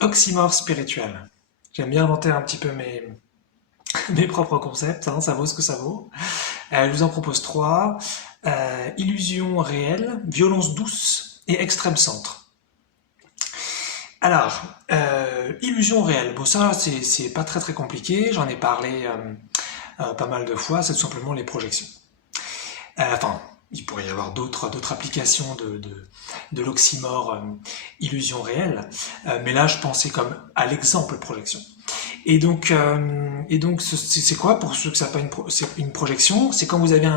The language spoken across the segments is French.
Oxymore spirituel. J'aime bien inventer un petit peu mes propres concepts, hein, ça vaut ce que ça vaut. Je vous en propose trois. Illusion réelle, violence douce et extrême centre. Alors, illusion réelle, bon ça c'est pas très compliqué, j'en ai parlé pas mal de fois, c'est tout simplement les projections. Enfin, il pourrait y avoir d'autres applications de l'oxymore illusion réelle, mais là je pensais comme à l'exemple projection. Et donc c'est quoi pour ceux que ça n'a pas c'est une projection? C'est quand vous avez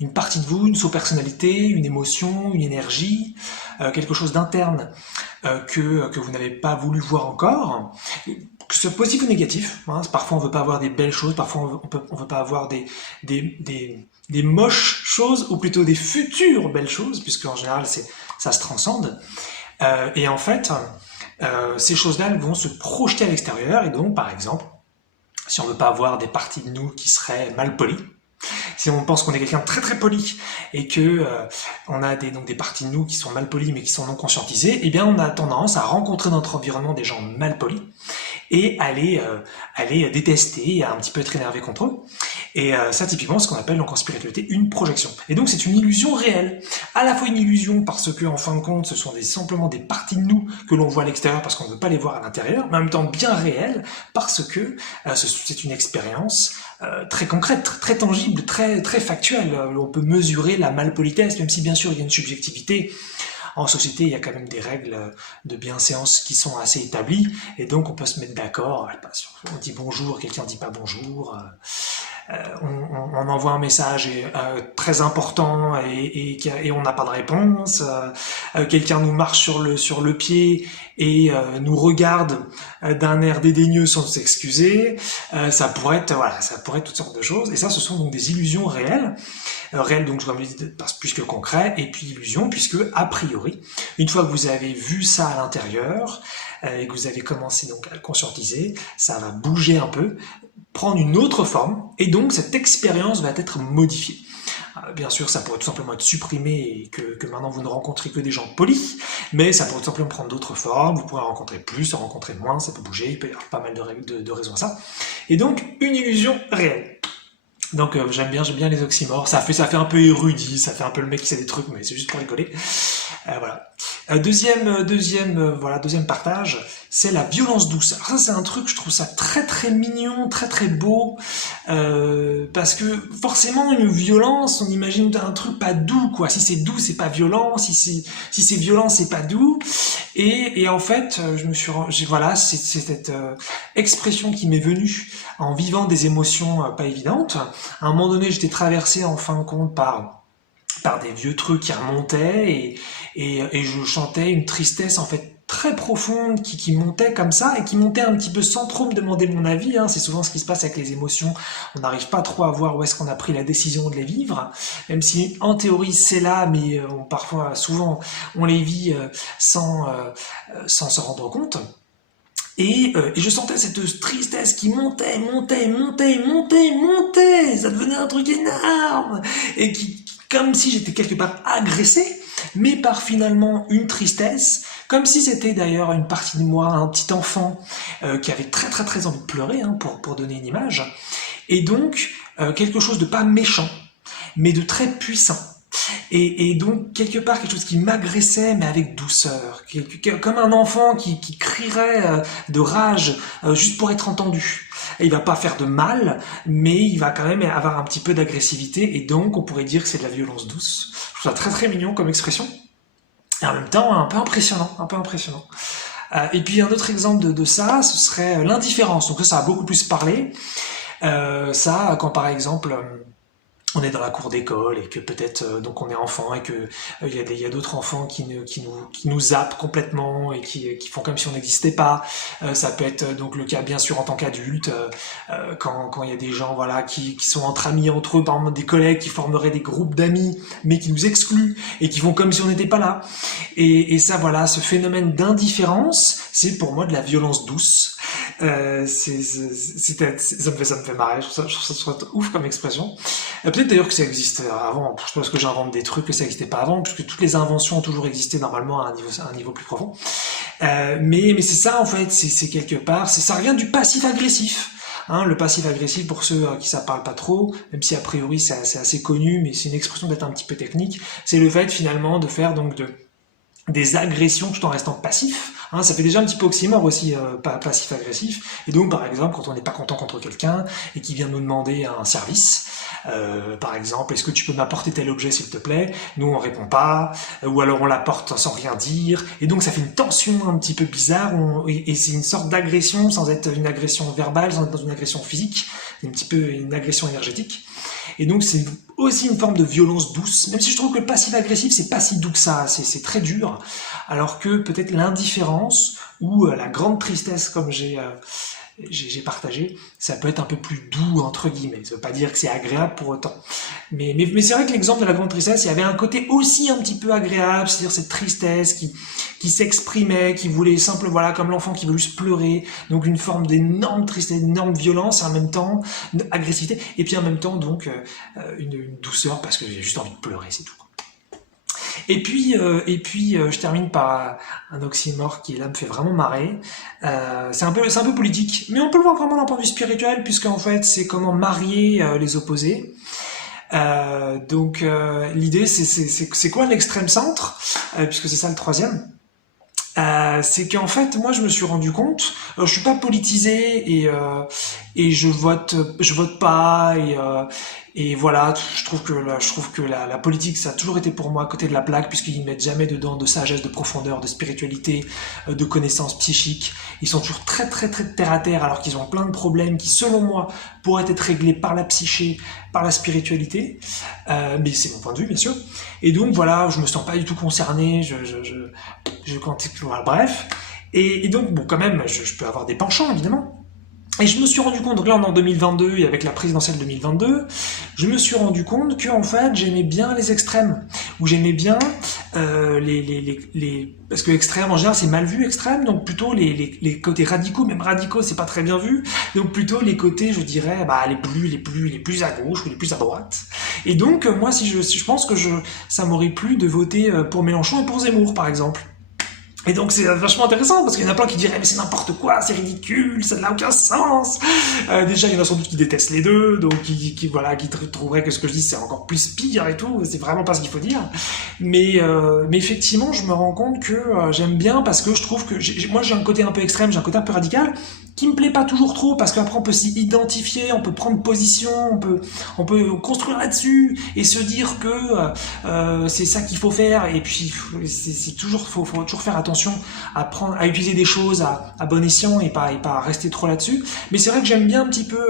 une partie de vous, une sous-personnalité, une émotion, une énergie, quelque chose d'interne que vous n'avez pas voulu voir encore, que ce soit positif ou négatif. Hein. Parfois on veut pas avoir des belles choses, parfois on veut pas avoir des moches choses, ou plutôt des futures belles choses, puisque en général ça se transcende. Et en fait, ces choses-là elles vont se projeter à l'extérieur, et donc par exemple, si on veut pas avoir des parties de nous qui seraient mal polies, si on pense qu'on est quelqu'un de très poli et que on a donc des parties de nous qui sont mal polies mais qui sont non conscientisées, eh bien on a tendance à rencontrer dans notre environnement des gens mal polis et aller détester, à un petit peu être énervé contre eux. Et ça, typiquement, ce qu'on appelle donc en spiritualité une projection. Et donc, c'est une illusion réelle. À la fois une illusion parce que, en fin de compte, ce sont simplement des parties de nous que l'on voit à l'extérieur parce qu'on ne veut pas les voir à l'intérieur, mais en même temps bien réelle parce que c'est une expérience très concrète, très tangible, très factuelle. On peut mesurer la malpolitesse, même si bien sûr il y a une subjectivité. En société, il y a quand même des règles de bienséance qui sont assez établies, et donc on peut se mettre d'accord. On dit bonjour, quelqu'un ne dit pas bonjour. On envoie un message très important et on n'a pas de réponse. Quelqu'un nous marche sur le pied et nous regarde d'un air dédaigneux sans s'excuser. Ça pourrait être toutes sortes de choses. Et ça, ce sont donc des illusions réelles. Réelles, donc, comme je l'ai dit, plus que concret, et puis illusion, puisque, a priori, une fois que vous avez vu ça à l'intérieur, et que vous avez commencé donc à le conscientiser, ça va bouger un peu, prendre une autre forme, et donc cette expérience va être modifiée. Bien sûr, ça pourrait tout simplement être supprimé et que maintenant vous ne rencontrez que des gens polis, mais ça pourrait tout simplement prendre d'autres formes, vous pourrez en rencontrer plus, en rencontrer moins, ça peut bouger, il peut y avoir pas mal de raisons à ça. Et donc, une illusion réelle. Donc j'aime bien les oxymores, ça fait un peu érudit, ça fait un peu le mec qui sait des trucs, mais c'est juste pour rigoler. Voilà. Deuxième partage, c'est la violence douce. Alors ça c'est un truc, je trouve ça très mignon, très beau, parce que forcément une violence, on imagine un truc pas doux quoi. Si c'est doux, c'est pas violent. Si c'est violent, c'est pas doux. Et en fait, c'est cette expression qui m'est venue en vivant des émotions pas évidentes. À un moment donné, j'étais traversé en fin de compte par des vieux trucs qui remontaient et je chantais une tristesse en fait très profonde qui montait comme ça et qui montait un petit peu sans trop me demander mon avis. Hein. C'est souvent ce qui se passe avec les émotions. On n'arrive pas trop à voir où est-ce qu'on a pris la décision de les vivre, même si en théorie c'est là, mais souvent on les vit sans s'en rendre compte. Et je sentais cette tristesse qui montait, ça devenait un truc énorme, et comme si j'étais quelque part agressé, mais par finalement une tristesse, comme si c'était d'ailleurs une partie de moi, un petit enfant qui avait très envie de pleurer, hein, pour donner une image, et donc quelque chose de pas méchant, mais de très puissant. Et donc, quelque part, quelque chose qui m'agressait, mais avec douceur. Comme un enfant qui crierait de rage juste pour être entendu. Et il va pas faire de mal, mais il va quand même avoir un petit peu d'agressivité. Et donc, on pourrait dire que c'est de la violence douce. Je trouve ça très mignon comme expression. Et en même temps, un peu impressionnant. Et puis, un autre exemple de ça, ce serait l'indifférence. Donc ça a beaucoup plus parlé. Ça, quand par exemple on est dans la cour d'école et que peut-être donc on est enfant et que il y a d'autres enfants qui nous zappent complètement et qui font comme si on n'existait pas. Ça peut être donc le cas bien sûr en tant qu'adulte quand il y a des gens voilà qui sont entre amis entre eux, par exemple des collègues qui formeraient des groupes d'amis mais qui nous excluent et qui font comme si on n'était pas là. Et ça voilà, ce phénomène d'indifférence, c'est pour moi de la violence douce. Ça me fait marrer, je trouve ça ouf comme expression. Peut-être d'ailleurs que ça existait avant, je pense que j'invente des trucs que ça n'existait pas avant, puisque toutes les inventions ont toujours existé normalement à un niveau plus profond. Mais c'est ça en fait, c'est quelque part, ça vient du passif-agressif. Hein, le passif-agressif, pour ceux à qui ça parle pas trop, même si a priori c'est assez connu, mais c'est une expression d'être un petit peu technique, c'est le fait finalement de faire donc des agressions tout en restant passif. Hein, ça fait déjà un petit peu oxymore aussi, passif-agressif. Et donc, par exemple, quand on n'est pas content contre quelqu'un et qui vient nous demander un service, par exemple, est-ce que tu peux m'apporter tel objet s'il te plaît? Nous, on répond pas, ou alors on l'apporte sans rien dire. Et donc, ça fait une tension un petit peu bizarre, et c'est une sorte d'agression sans être une agression verbale, sans être dans une agression physique, un petit peu une agression énergétique. Et donc c'est aussi une forme de violence douce, même si je trouve que le passif-agressif c'est pas si doux que ça, c'est très dur, alors que peut-être l'indifférence ou la grande tristesse comme j'ai partagé, ça peut être un peu plus doux entre guillemets. Ça veut pas dire que c'est agréable pour autant. Mais c'est vrai que l'exemple de la grande tristesse, il y avait un côté aussi un petit peu agréable, c'est-à-dire cette tristesse qui s'exprimait, qui voulait simple, voilà, comme l'enfant qui veut juste pleurer, donc une forme d'énorme tristesse, d'énorme violence, et en même temps, une agressivité, et puis en même temps, donc, une douceur, parce que j'ai juste envie de pleurer, c'est tout. Et puis, je termine par un oxymore qui là me fait vraiment marrer. C'est un peu politique, mais on peut le voir vraiment d'un point de vue spirituel, puisque en fait, c'est comment marier les opposés. L'idée, c'est quoi l'extrême centre, puisque c'est ça le troisième. C'est qu'en fait, moi, je me suis rendu compte, je suis pas politisé et je vote pas et voilà, je trouve que la politique, ça a toujours été pour moi à côté de la plaque puisqu'ils mettent jamais dedans de sagesse, de profondeur, de spiritualité, de connaissances psychiques. Ils sont toujours très très très terre à terre alors qu'ils ont plein de problèmes qui, selon moi, pourraient être réglés par la psyché, par la spiritualité. Mais c'est mon point de vue, bien sûr. Et donc voilà, je me sens pas du tout concerné. Voilà, bref. Et donc, bon, quand même, je peux avoir des penchants, évidemment. Et je me suis rendu compte, donc là on est en 2022 et avec la présidentielle 2022, je me suis rendu compte que en fait j'aimais bien les extrêmes, ou j'aimais bien parce que extrême en général c'est mal vu extrême, donc plutôt les côtés radicaux, même radicaux c'est pas très bien vu, donc plutôt les côtés je dirais les plus à gauche ou les plus à droite. Et donc moi si je pense que ça m'aurait plu de voter pour Mélenchon et pour Zemmour par exemple. Et donc c'est vachement intéressant parce qu'il y en a plein qui diraient mais c'est n'importe quoi, c'est ridicule, ça n'a aucun sens. Déjà il y en a sans doute qui détestent les deux, donc qui trouveraient que ce que je dis c'est encore plus pire et tout, c'est vraiment pas ce qu'il faut dire. Mais effectivement je me rends compte que j'aime bien parce que je trouve que moi j'ai un côté un peu extrême, j'ai un côté un peu radical qui me plaît pas toujours trop parce qu'après on peut s'y identifier, on peut prendre position, on peut construire là-dessus et se dire que c'est ça qu'il faut faire et puis c'est toujours faut toujours faire attention à utiliser des choses à bon escient et pas rester trop là-dessus. Mais c'est vrai que j'aime bien un petit peu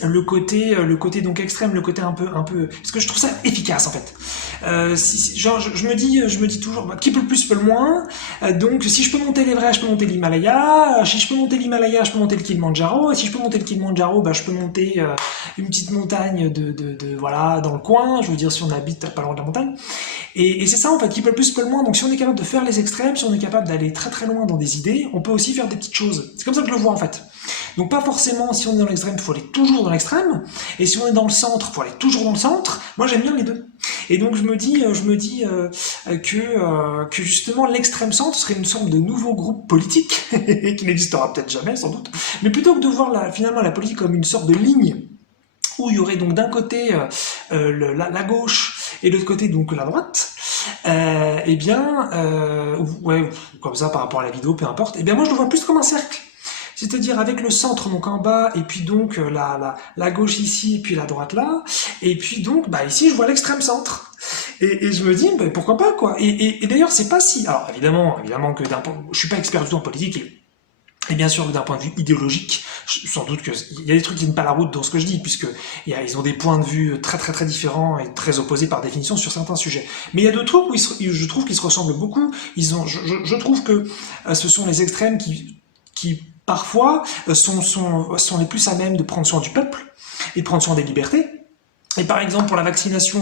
le côté donc extrême, le côté un peu parce que je trouve ça efficace en fait. Genre je me dis toujours bah, qui peut le plus peut le moins. Donc si je peux monter l'Everest, je peux monter l'Himalaya. Si je peux monter l'Himalaya, je peux monter le Kilimandjaro. Et si je peux monter le Kilimandjaro, bah je peux monter une petite montagne de voilà dans le coin. Je veux dire si on habite pas loin de la montagne. Et c'est ça en fait qui peut le plus peut le moins. Donc si on est capable de faire les extrêmes, si on est capable d'aller très très loin dans des idées, on peut aussi faire des petites choses. C'est comme ça que je le vois en fait. Donc pas forcément si on est dans l'extrême, il faut aller toujours dans l'extrême, et si on est dans le centre, il faut aller toujours dans le centre. Moi j'aime bien les deux. Et donc je me dis que justement l'extrême centre serait une sorte de nouveau groupe politique qui n'existera peut-être jamais sans doute, mais plutôt que de voir finalement la politique comme une sorte de ligne où il y aurait donc d'un côté la gauche et de l'autre côté donc la droite. Ouais, comme ça par rapport à la vidéo, peu importe. Et bien moi je le vois plus comme un cercle. C'est-à-dire avec le centre donc en bas, et puis donc la gauche ici, et puis la droite là, et puis donc bah ici je vois l'extrême centre. Et je me dis bah, pourquoi pas quoi. Et d'ailleurs c'est pas si. Alors évidemment que je suis pas expert du tout en politique et bien sûr d'un point de vue idéologique, sans doute qu'il y a des trucs qui tiennent pas la route dans ce que je dis, puisque ils ont des points de vue très très très différents et très opposés par définition sur certains sujets. Mais il y a d'autres trucs où je trouve qu'ils se ressemblent beaucoup. Je trouve que ce sont les extrêmes qui parfois sont les plus à même de prendre soin du peuple et de prendre soin des libertés. Et par exemple, pour la vaccination,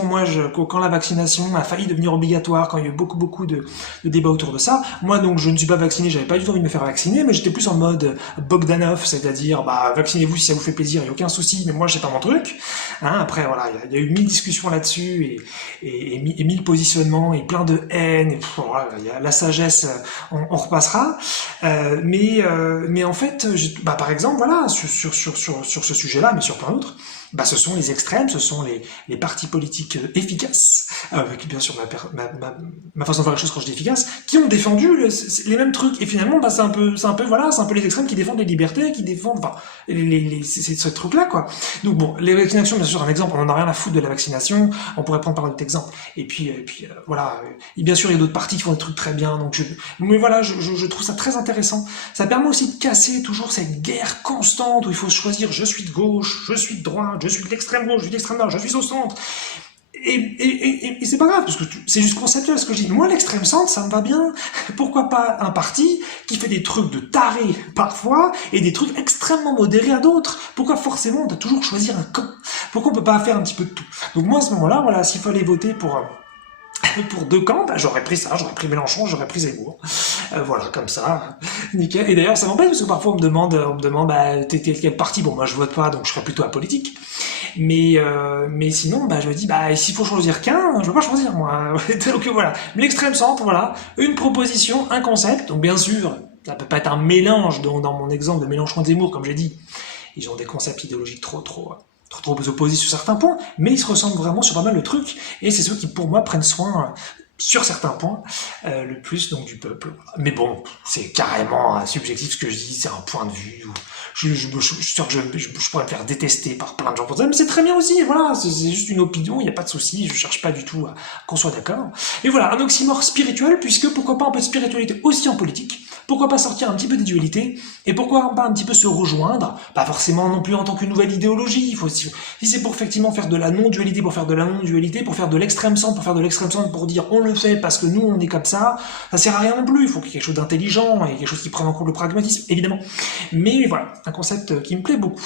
quand la vaccination a failli devenir obligatoire, quand il y a eu beaucoup de débats autour de ça, moi donc je ne suis pas vacciné, j'avais pas du tout envie de me faire vacciner, mais j'étais plus en mode Bogdanov, c'est-à-dire bah vaccinez-vous si ça vous fait plaisir, il n'y a aucun souci, mais moi c'est pas mon truc. Hein, après voilà, il y a eu 1000 discussions là-dessus et 1000 positionnements et plein de haine. Et, voilà, il y a la sagesse, on repassera. Mais en fait, bah, par exemple, voilà, sur ce sujet-là, mais sur plein d'autres, bah, ce sont les extrêmes, ce sont les partis politiques efficaces, avec bien sûr ma façon de voir les choses quand je dis efficace, qui ont défendu les mêmes trucs. Et finalement, bah, voilà, c'est un peu les extrêmes qui défendent les libertés, qui défendent, enfin, c'est ce truc-là, quoi. Donc bon, les vaccinations, bien sûr, un exemple, on en a rien à foutre de la vaccination, on pourrait prendre par d'autres exemples. Et puis voilà, et bien sûr, il y a d'autres partis qui font des trucs très bien, mais voilà, je trouve ça très intéressant. Ça permet aussi de casser toujours cette guerre constante où il faut choisir, je suis de gauche, je suis de droite, je suis de l'extrême gauche, je suis de l'extrême droite, je suis au centre. Et c'est pas grave, parce que c'est juste conceptuel ce que je dis. Moi, l'extrême centre, ça me va bien. Pourquoi pas un parti qui fait des trucs de taré parfois et des trucs extrêmement modérés à d'autres? Pourquoi forcément on doit toujours choisir un camp? Pourquoi on peut pas faire un petit peu de tout? Donc moi, à ce moment-là, voilà, s'il fallait voter pour deux camps, bah, j'aurais pris ça, j'aurais pris Mélenchon, j'aurais pris Zemmour. Voilà, comme ça, nickel. Et d'ailleurs, ça m'embête parce que parfois on me demande, bah, t'es quel parti? Bon, moi je vote pas, donc je serais plutôt apolitique. Mais sinon, bah, je me dis, bah, s'il faut choisir qu'un, je veux pas choisir, moi. Donc voilà, l'extrême centre, voilà, une proposition, un concept. Donc bien sûr, ça peut pas être un mélange dans mon exemple de Mélenchon-Zemmour, comme j'ai dit. Ils ont des concepts idéologiques trop opposés sur certains points, mais ils se ressemblent vraiment sur pas mal de trucs, et c'est ceux qui, pour moi, prennent soin sur certains points, le plus donc du peuple. Voilà. Mais bon, c'est carrément subjectif ce que je dis, c'est un point de vue. Je suis sûr que je pourrais me faire détester par plein de gens pour ça, mais c'est très bien aussi, voilà, c'est juste une opinion, il n'y a pas de souci, je cherche pas du tout à qu'on soit d'accord. Et voilà, un oxymore spirituel, puisque pourquoi pas un peu de spiritualité aussi en politique, pourquoi pas sortir un petit peu des dualités, et pourquoi pas un petit peu se rejoindre, pas forcément non plus en tant que nouvelle idéologie, si c'est pour effectivement faire de la non-dualité, pour faire de la non-dualité, pour faire de l'extrême centre, pour faire de l'extrême centre, pour dire on le fait parce que nous on est comme ça sert à rien non plus, il faut qu'il y ait quelque chose d'intelligent, et quelque chose qui prenne en compte le pragmatisme, évidemment. Mais voilà, un concept qui me plaît beaucoup.